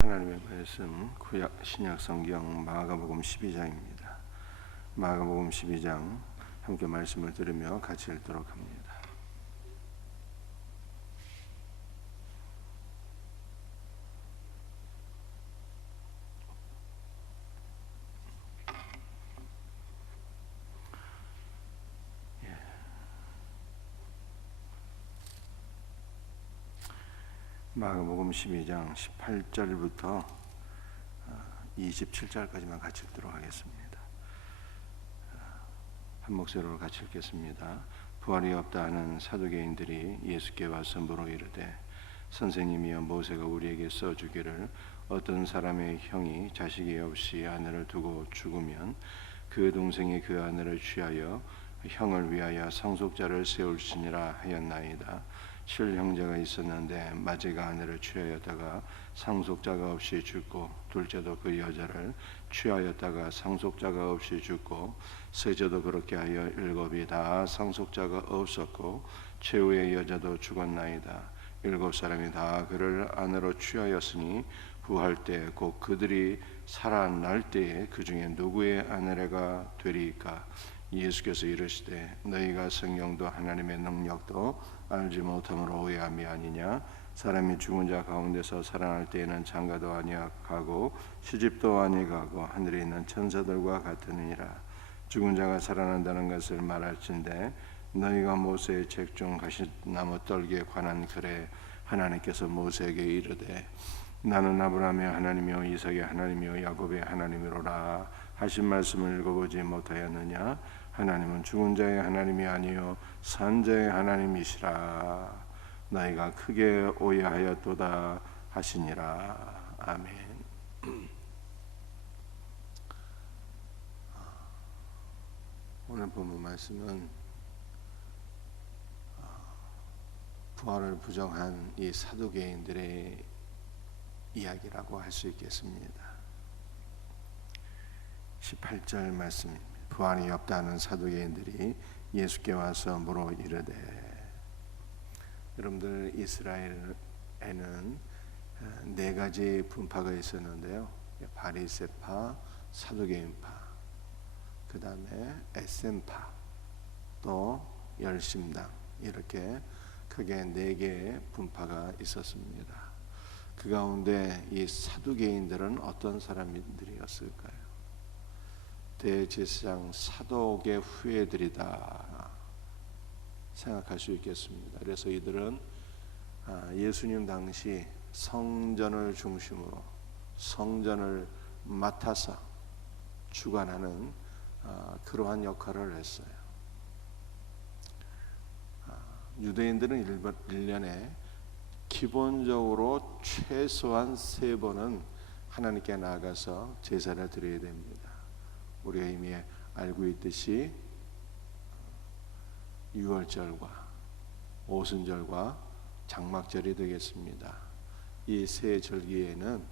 하나님의 말씀 구약 신약 성경 마가복음 12장입니다. 마가복음 12장 함께 말씀을 들으며 같이 읽도록 합니다. 마가복음 12장 18절부터 27절까지만 같이 읽도록 하겠습니다. 한 목소리로 같이 읽겠습니다. 부활이 없다 하는 사두개인들이 예수께 와서 물어 이르되 선생님이여 모세가 우리에게 써주기를 어떤 사람의 형이 자식이 없이 아내를 두고 죽으면 그 동생이 그 아내를 취하여 형을 위하여 상속자를 세울지니라 하였나이다. 칠형제가 있었는데 마지가 아내를 취하였다가 상속자가 없이 죽고 둘째도 그 여자를 취하였다가 상속자가 없이 죽고 셋째도 그렇게 하여 일곱이 다 상속자가 없었고 최후의 여자도 죽었나이다. 일곱 사람이 다 그를 아내로 취하였으니 부할 때 곧 그들이 살아날 때에 그 중에 누구의 아내가 되리까? 예수께서 이르시되 너희가 성령도 하나님의 능력도 알지 못함으로 오해함이 아니냐. 사람이 죽은 자 가운데서 살아날 때에는 장가도 아니하고 시집도 아니하고 하늘에 있는 천사들과 같으니라. 죽은 자가 살아난다는 것을 말할진대 너희가 모세의 책 중 가시나무 떨기에 관한 글에 하나님께서 모세에게 이르되 나는 아브라함의 하나님이요 이삭의 하나님이요 야곱의 하나님이로라 하신 말씀을 읽어보지 못하였느냐. 하나님은 죽은 자의 하나님이 아니요 산 자의 하나님이시라. 너희가 크게 오해하였도다 하시니라. 아멘. 오늘 본문 말씀은 부활을 부정한 이 사두개인들의 이야기라고 할 수 있겠습니다. 18절 말씀입니다. 부활이 없다는 사두개인들이 예수께 와서 물어 이르되, 여러분들 이스라엘에는 네 가지 분파가 있었는데요. 바리새파, 사두개인파, 그 다음에 에셈파, 또 열심당, 이렇게 크게 네 개의 분파가 있었습니다. 그 가운데 이 사두개인들은 어떤 사람들이었을까요? 대제사장 사독의 후예들이다 생각할 수 있겠습니다. 그래서 이들은 예수님 당시 성전을 중심으로 성전을 맡아서 주관하는 그러한 역할을 했어요. 유대인들은 1년에 기본적으로 최소한 3번은 하나님께 나아가서 제사를 드려야 됩니다. 우리가 이미 알고 있듯이 유월절과 오순절과 장막절이 되겠습니다. 이 세 절기에는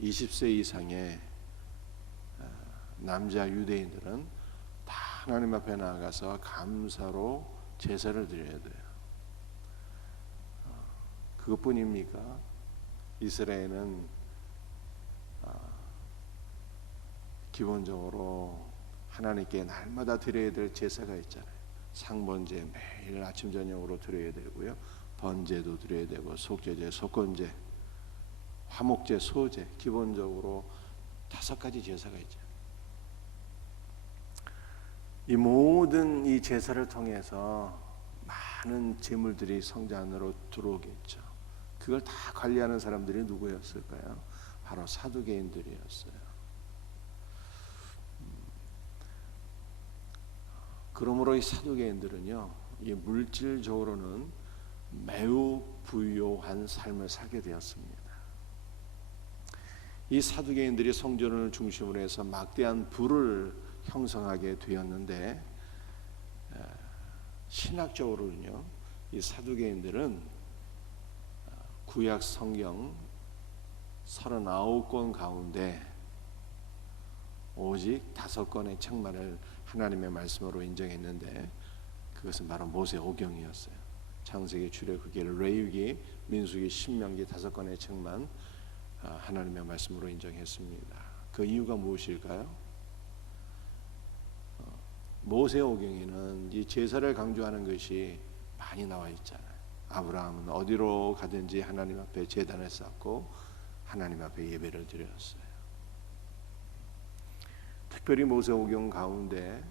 20세 이상의 남자 유대인들은 다 하나님 앞에 나아가서 감사로 제사를 드려야 돼요. 그것뿐입니까? 이스라엘은 기본적으로 하나님께 날마다 드려야 될 제사가 있잖아요. 상번제 매일 아침 저녁으로 드려야 되고요. 번제도 드려야 되고 속죄제, 속건제, 화목제, 소제, 기본적으로 5가지 제사가 있죠. 이 모든 이 제사를 통해서 많은 재물들이 성전 안으로 들어오겠죠. 그걸 다 관리하는 사람들이 누구였을까요? 바로 사두개인들이었어요. 그러므로 이 사두개인들은요, 이 물질적으로는 매우 부유한 삶을 살게 되었습니다. 이 사두개인들이 성전을 중심으로 해서 막대한 부를 형성하게 되었는데, 신학적으로는요, 이 사두개인들은 구약 성경 39권 가운데 오직 5권의 책만을 하나님의 말씀으로 인정했는데, 그것은 바로 모세오경이었어요. 창세기, 출애굽기, 레위기, 민수기, 신명기 5권의 책만 하나님의 말씀으로 인정했습니다. 그 이유가 무엇일까요? 모세오경에는 이 제사를 강조하는 것이 많이 나와 있잖아요. 아브라함은 어디로 가든지 하나님 앞에 제단을 쌓고 하나님 앞에 예배를 드렸어요. 특별히 모세오경 가운데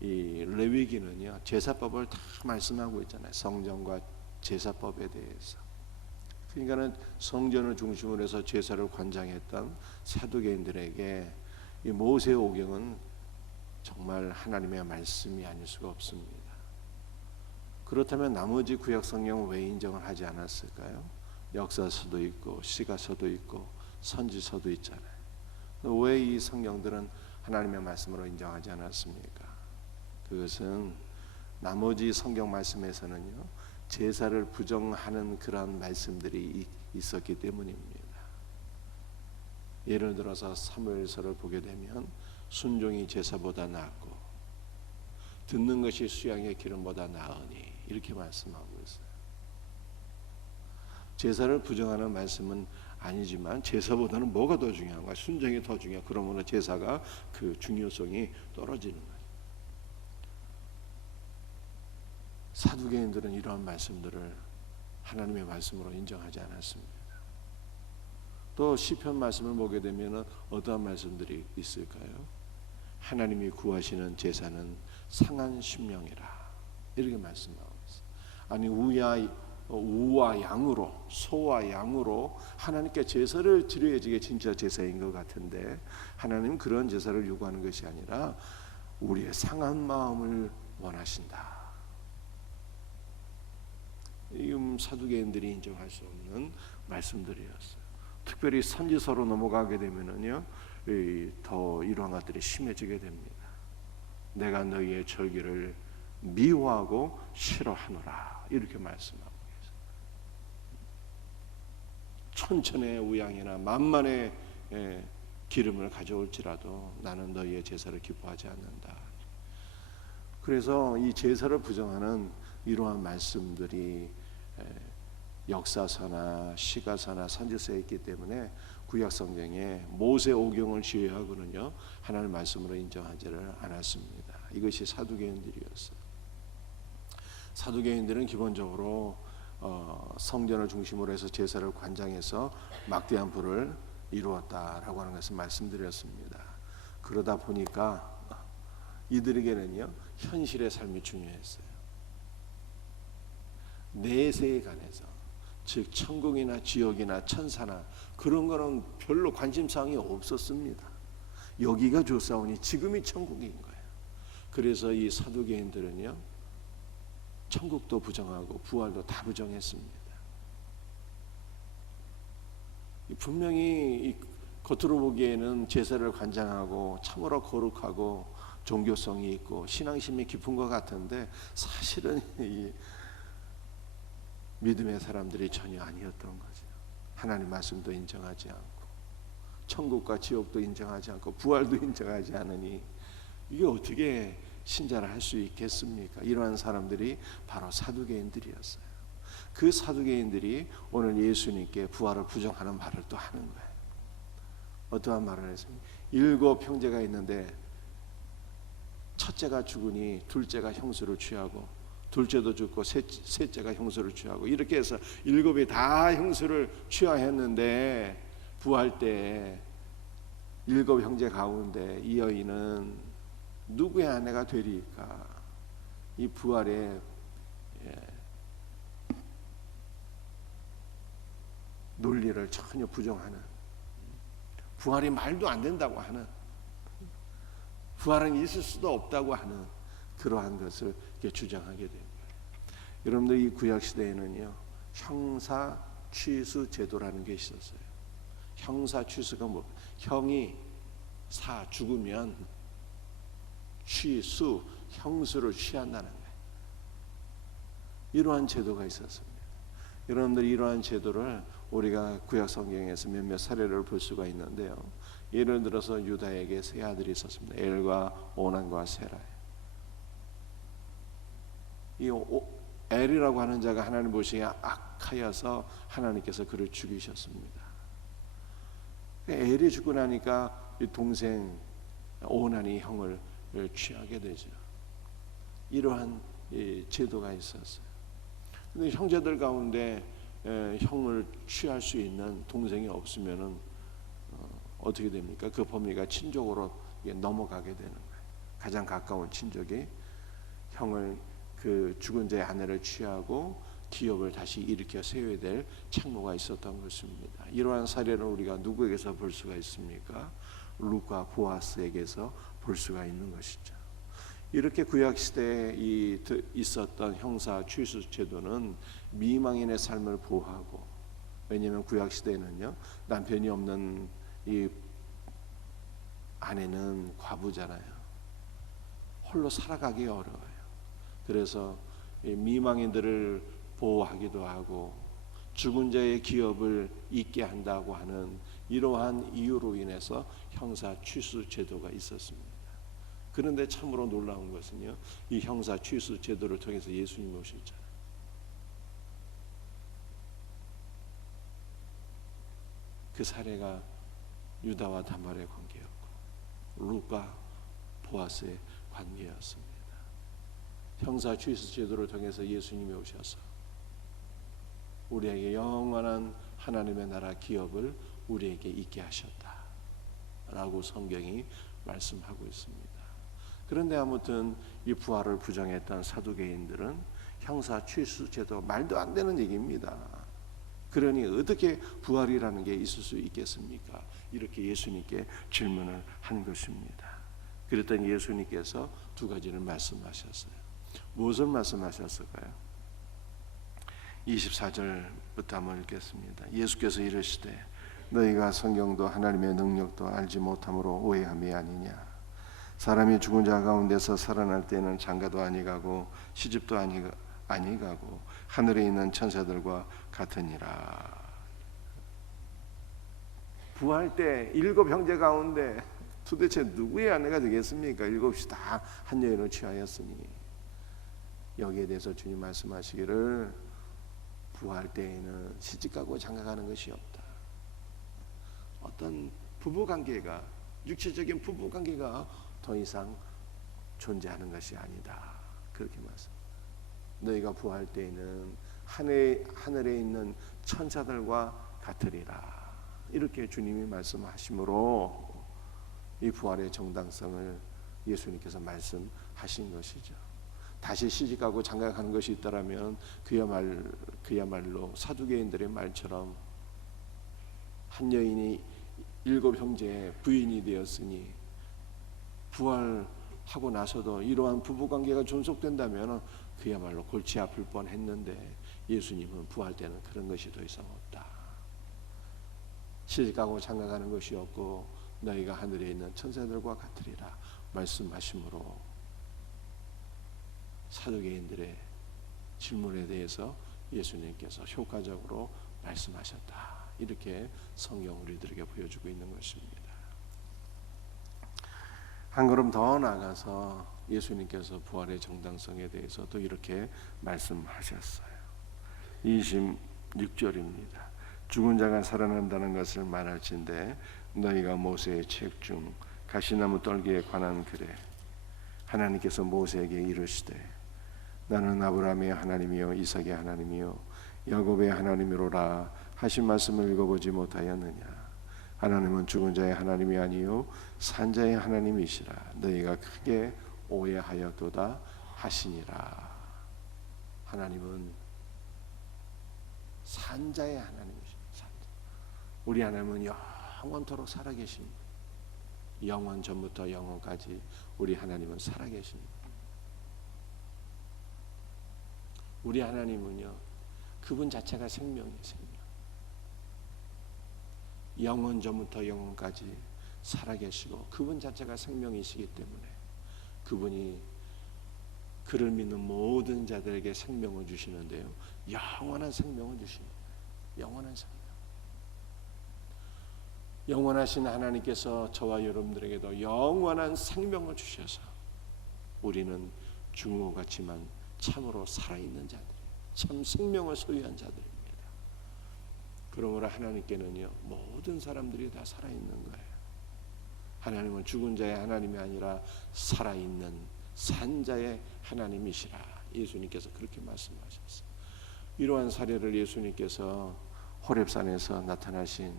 이 레위기는요, 제사법을 다 말씀하고 있잖아요. 성전과 제사법에 대해서. 그러니까는 성전을 중심으로 해서 제사를 관장했던 사두개인들에게 이 모세오경은 정말 하나님의 말씀이 아닐 수가 없습니다. 그렇다면 나머지 구약 성경은 왜 인정을 하지 않았을까요? 역사서도 있고 시가서도 있고 선지서도 있잖아요. 왜 이 성경들은 하나님의 말씀으로 인정하지 않았습니까? 그것은 나머지 성경 말씀에서는요, 제사를 부정하는 그런 말씀들이 있었기 때문입니다. 예를 들어서 사무엘서를 보게 되면 순종이 제사보다 낫고 듣는 것이 수양의 기름보다 나으니 이렇게 말씀하고 있어요. 제사를 부정하는 말씀은 아니지만 제사보다는 뭐가 더 중요한가? 순종이 더 중요해. 그러므로 제사가 그 중요성이 떨어지는 거예요. 사두개인들은 이러한 말씀들을 하나님의 말씀으로 인정하지 않았습니다. 또 시편 말씀을 보게 되면 어떠한 말씀들이 있을까요? 하나님이 구하시는 제사는 상한 심령이라 이렇게 말씀하고 있어요. 아니 우와 양으로 소와 양으로 하나님께 제사를 드려야지 이게 진짜 제사인 것 같은데 하나님 그런 제사를 요구하는 것이 아니라 우리의 상한 마음을 원하신다. 이 사두개인들이 인정할 수 없는 말씀들이었어요. 특별히 선지서로 넘어가게 되면은요, 더 이러한 것들이 심해지게 됩니다. 내가 너희의 절기를 미워하고 싫어하노라 이렇게 말씀하고 계세요. 천천의 우양이나 만만의 기름을 가져올지라도 나는 너희의 제사를 기뻐하지 않는다. 그래서 이 제사를 부정하는 이러한 말씀들이 역사서나 시가서나 선지서에 있기 때문에 구약 성경에 모세오경을 제외하고는요 하나님의 말씀으로 인정하지를 않았습니다. 이것이 사두개인들이었어요. 사두개인들은 기본적으로 성전을 중심으로 해서 제사를 관장해서 막대한 부를 이루었다라고 하는 것을 말씀드렸습니다. 그러다 보니까 이들에게는요 현실의 삶이 중요했어요. 내세에 관해서, 즉 천국이나 지옥이나 천사나 그런 거는 별로 관심사항이 없었습니다. 여기가 좋사오니 지금이 천국인 거예요. 그래서 이 사두개인들은요 천국도 부정하고 부활도 다 부정했습니다. 분명히 겉으로 보기에는 제사를 관장하고 참으로 거룩하고 종교성이 있고 신앙심이 깊은 것 같은데 사실은 이 믿음의 사람들이 전혀 아니었던 거죠. 하나님 말씀도 인정하지 않고 천국과 지옥도 인정하지 않고 부활도 인정하지 않으니 이게 어떻게 신자를 할 수 있겠습니까? 이러한 사람들이 바로 사두개인들이었어요. 그 사두개인들이 오늘 예수님께 부활을 부정하는 말을 또 하는 거예요. 어떠한 말을 했습니까? 7 형제가 있는데 첫째가 죽으니 둘째가 형수를 취하고 둘째도 죽고 셋째가 형수를 취하고 이렇게 해서 7이 다 형수를 취하였는데 부활 때 7 형제 가운데 이 여인은 누구의 아내가 되리까? 이 부활의 논리를 전혀 부정하는, 부활이 말도 안 된다고 하는, 부활은 있을 수도 없다고 하는 그러한 것을 이렇게 주장하게 된 거예요. 여러분들 이 구약 시대에는요 형사 취수 제도라는 게 있었어요. 형사 취수가 뭐 형이 사 죽으면 취수 형수를 취한다는 거예요. 이러한 제도가 있었습니다. 여러분들 이러한 제도를 우리가 구약 성경에서 몇몇 사례를 볼 수가 있는데요. 예를 들어서 유다에게 세 아들이 있었습니다. 엘과 오난과 세라. 이 엘이라고 하는 자가 하나님 보시기에 악하여서 하나님께서 그를 죽이셨습니다. 엘이 죽고 나니까 이 동생 오난이 형을 취하게 되죠. 이러한 제도가 있었어요. 근데 형제들 가운데 형을 취할 수 있는 동생이 없으면은 어떻게 됩니까? 그 범위가 친족으로 넘어가게 되는 거예요. 가장 가까운 친족이 형을 그 죽은 자의 아내를 취하고 기업을 다시 일으켜 세워야 될 책무가 있었던 것입니다. 이러한 사례는 우리가 누구에게서 볼 수가 있습니까? 룻과 보아스에게서 볼 수가 있는 것이죠. 이렇게 구약 시대에 있었던 형사 취수 제도는 미망인의 삶을 보호하고, 왜냐하면 구약 시대에는요 남편이 없는 이 아내는 과부잖아요. 홀로 살아가기 어려워요. 그래서 미망인들을 보호하기도 하고 죽은 자의 기업을 잊게 한다고 하는 이러한 이유로 인해서 형사 취수 제도가 있었습니다. 그런데 참으로 놀라운 것은요, 이 형사 취수 제도를 통해서 예수님이 오셨잖아요. 그 사례가 유다와 다말의 관계였고 룻과 보아스의 관계였습니다. 형사 취수 제도를 통해서 예수님이 오셔서 우리에게 영원한 하나님의 나라 기업을 우리에게 있게 하셨다라고 성경이 말씀하고 있습니다. 그런데 아무튼 이 부활을 부정했던 사두개인들은 형사 취수 제도 말도 안 되는 얘기입니다. 그러니 어떻게 부활이라는 게 있을 수 있겠습니까? 이렇게 예수님께 질문을 한 것입니다. 그랬더니 예수님께서 두 가지를 말씀하셨어요. 무엇을 말씀하셨을까요? 24절부터 한번 읽겠습니다. 예수께서 이르시되 너희가 성경도 하나님의 능력도 알지 못함으로 오해함이 아니냐. 사람이 죽은 자 가운데서 살아날 때는 장가도 아니가고 시집도 아니가고 하늘에 있는 천사들과 같으니라. 부활 때 7 형제 가운데 도대체 누구의 아내가 되겠습니까? 7이 다 한 여인을 취하였으니. 여기에 대해서 주님 말씀하시기를 부활 때에는 시집가고 장가가는 것이 없다. 어떤 부부관계가, 육체적인 부부관계가 더 이상 존재하는 것이 아니다. 그렇게 말씀. 너희가 부활 때에는 하늘에 있는 천사들과 같으리라. 이렇게 주님이 말씀하심으로 이 부활의 정당성을 예수님께서 말씀하신 것이죠. 다시 시집가고 장가가는 것이 있다라면 그야말로 사두개인들의 말처럼 한 여인이 7 형제의 부인이 되었으니 부활하고 나서도 이러한 부부관계가 존속된다면 그야말로 골치 아플 뻔했는데 예수님은 부활 때는 그런 것이 더 이상 없다. 시집가고 장가가는 것이 없고 너희가 하늘에 있는 천사들과 같으리라 말씀하심으로 사두개인들의 질문에 대해서 예수님께서 효과적으로 말씀하셨다. 이렇게 성경 우리들에게 보여주고 있는 것입니다. 한 걸음 더 나아가서 예수님께서 부활의 정당성에 대해서도 이렇게 말씀하셨어요. 26절입니다. 죽은 자가 살아난다는 것을 말할진대 너희가 모세의 책 중 가시나무 떨기에 관한 글에 하나님께서 모세에게 이르시되 나는 아브라함의 하나님이요 이삭의 하나님이요 야곱의 하나님이로라 하신 말씀을 읽어보지 못하였느냐. 하나님은 죽은 자의 하나님이 아니요 산 자의 하나님이시라. 너희가 크게 오해하였도다 하시니라. 하나님은 산 자의 하나님이시라. 우리 하나님은 영원토록 살아계십니다. 영원 전부터 영원까지 우리 하나님은 살아계십니다. 우리 하나님은요 그분 자체가 생명이에요. 생명. 영원 전부터 영원까지 살아계시고 그분 자체가 생명이시기 때문에 그분이 그를 믿는 모든 자들에게 생명을 주시는데요 영원한 생명을 주십니다. 영원한 생명. 영원하신 하나님께서 저와 여러분들에게도 영원한 생명을 주셔서 우리는 죽은 것 같지만 참으로 살아있는 자들이에요. 참 생명을 소유한 자들입니다. 그러므로 하나님께는요 모든 사람들이 다 살아있는 거예요. 하나님은 죽은 자의 하나님이 아니라 살아있는 산 자의 하나님이시라. 예수님께서 그렇게 말씀하셨어요. 이러한 사례를 예수님께서 호렙산에서 나타나신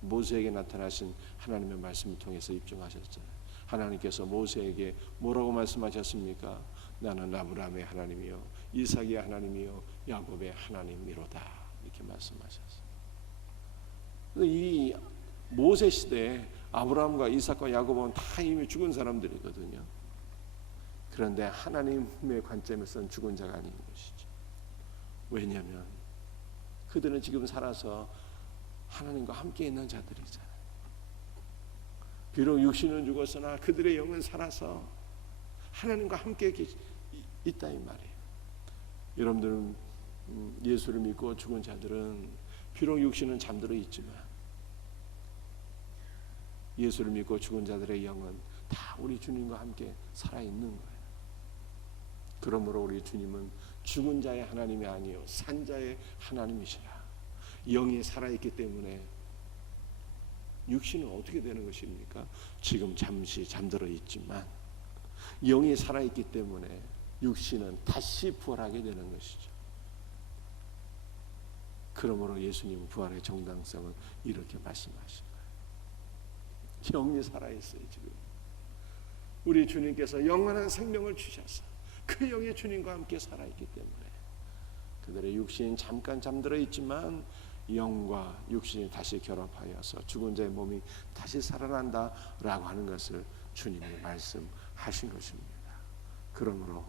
모세에게 나타나신 하나님의 말씀을 통해서 입증하셨잖아요. 하나님께서 모세에게 뭐라고 말씀하셨습니까? 나는 아브라함의 하나님이요 이삭의 하나님이요 야곱의 하나님이로다. 이렇게 말씀하셨어요. 이 모세 시대에 아브라함과 이삭과 야곱은 다 이미 죽은 사람들이거든요. 그런데 하나님의 관점에서는 죽은 자가 아닌 것이죠. 왜냐하면 그들은 지금 살아서 하나님과 함께 있는 자들이잖아요. 비록 육신은 죽었으나 그들의 영은 살아서 하나님과 함께 있다 이 말이에요. 여러분들은 예수를 믿고 죽은 자들은 비록 육신은 잠들어 있지만 예수를 믿고 죽은 자들의 영은 다 우리 주님과 함께 살아있는 거예요. 그러므로 우리 주님은 죽은 자의 하나님이 아니요 산 자의 하나님이시라. 영이 살아있기 때문에 육신은 어떻게 되는 것입니까? 지금 잠시 잠들어 있지만 영이 살아있기 때문에 육신은 다시 부활하게 되는 것이죠. 그러므로 예수님은 부활의 정당성을 이렇게 말씀하신 거예요. 영이 살아있어요. 지금 우리 주님께서 영원한 생명을 주셔서 그 영이 주님과 함께 살아있기 때문에 그들의 육신은 잠깐 잠들어 있지만 영과 육신이 다시 결합하여서 죽은 자의 몸이 다시 살아난다라고 하는 것을 주님이 말씀하신 것입니다. 그러므로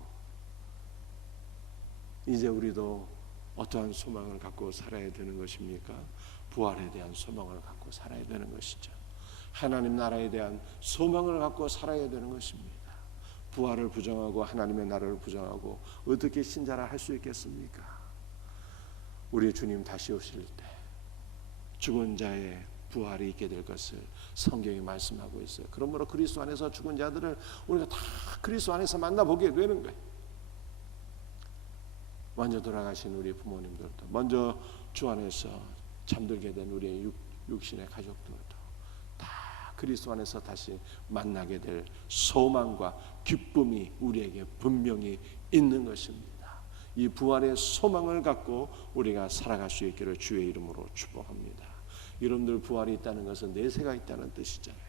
이제 우리도 어떠한 소망을 갖고 살아야 되는 것입니까? 부활에 대한 소망을 갖고 살아야 되는 것이죠. 하나님 나라에 대한 소망을 갖고 살아야 되는 것입니다. 부활을 부정하고 하나님의 나라를 부정하고 어떻게 신자라 할 수 있겠습니까? 우리 주님 다시 오실 때 죽은 자의 부활이 있게 될 것을 성경이 말씀하고 있어요. 그러므로 그리스도 안에서 죽은 자들을 우리가 다 그리스도 안에서 만나보게 되는 거예요. 먼저 돌아가신 우리 부모님들도, 먼저 주 안에서 잠들게 된 우리의 육신의 가족들도 다 그리스도 안에서 다시 만나게 될 소망과 기쁨이 우리에게 분명히 있는 것입니다. 이 부활의 소망을 갖고 우리가 살아갈 수 있기를 주의 이름으로 축복합니다. 여러분들 부활이 있다는 것은 내세가 있다는 뜻이잖아요.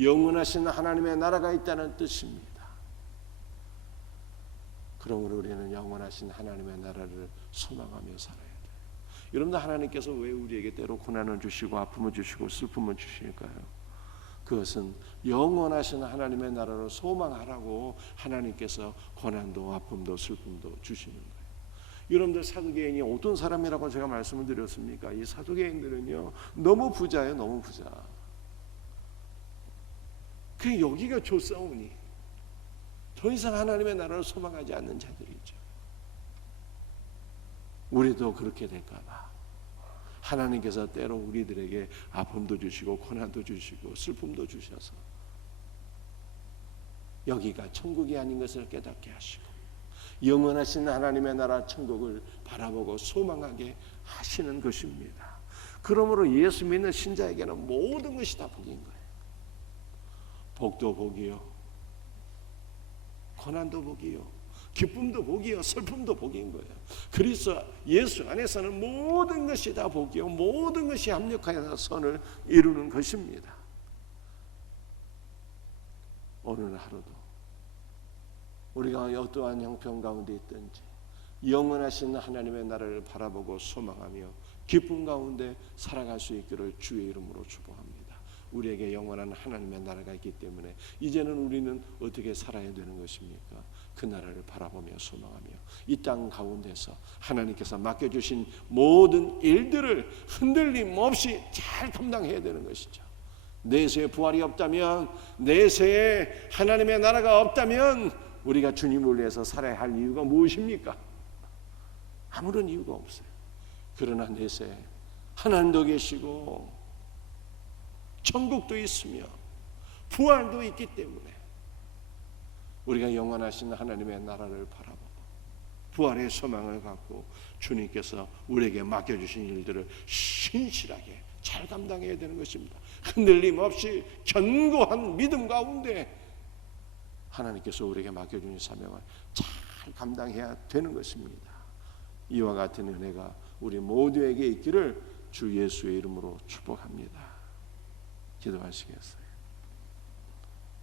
영원하신 하나님의 나라가 있다는 뜻입니다. 그러므로 우리는 영원하신 하나님의 나라를 소망하며 살아야 돼요. 여러분들 하나님께서 왜 우리에게 때로 고난을 주시고 아픔을 주시고 슬픔을 주실까요? 그것은 영원하신 하나님의 나라를 소망하라고 하나님께서 고난도 아픔도 슬픔도 주시는 거예요. 여러분들 사두개인이 어떤 사람이라고 제가 말씀을 드렸습니까? 이 사두개인들은요 너무 부자예요. 너무 부자. 그 여기가 좋사오니 더 이상 하나님의 나라를 소망하지 않는 자들이죠. 우리도 그렇게 될까 봐 하나님께서 때로 우리들에게 아픔도 주시고 고난도 주시고 슬픔도 주셔서 여기가 천국이 아닌 것을 깨닫게 하시고 영원하신 하나님의 나라 천국을 바라보고 소망하게 하시는 것입니다. 그러므로 예수 믿는 신자에게는 모든 것이 다 복인 거예요. 복도 복이요, 고난도 복이요, 기쁨도 복이요, 슬픔도 복인 거예요. 그리스도 예수 안에서는 모든 것이 다 복이요, 모든 것이 합력하여서 선을 이루는 것입니다. 오늘 하루도 우리가 어떠한 형편 가운데 있든지 영원하신 하나님의 나라를 바라보고 소망하며 기쁨 가운데 살아갈 수 있기를 주의 이름으로 축복합니다. 우리에게 영원한 하나님의 나라가 있기 때문에 이제는 우리는 어떻게 살아야 되는 것입니까? 그 나라를 바라보며 소망하며 이 땅 가운데서 하나님께서 맡겨주신 모든 일들을 흔들림 없이 잘 감당해야 되는 것이죠. 내세에 부활이 없다면, 내세에 하나님의 나라가 없다면 우리가 주님을 위해서 살아야 할 이유가 무엇입니까? 아무런 이유가 없어요. 그러나 내세에 하나님도 계시고 천국도 있으며 부활도 있기 때문에 우리가 영원하신 하나님의 나라를 바라보고 부활의 소망을 갖고 주님께서 우리에게 맡겨주신 일들을 신실하게 잘 감당해야 되는 것입니다. 흔들림 없이 견고한 믿음 가운데 하나님께서 우리에게 맡겨주신 사명을 잘 감당해야 되는 것입니다. 이와 같은 은혜가 우리 모두에게 있기를 주 예수의 이름으로 축복합니다. 기도하시겠어요?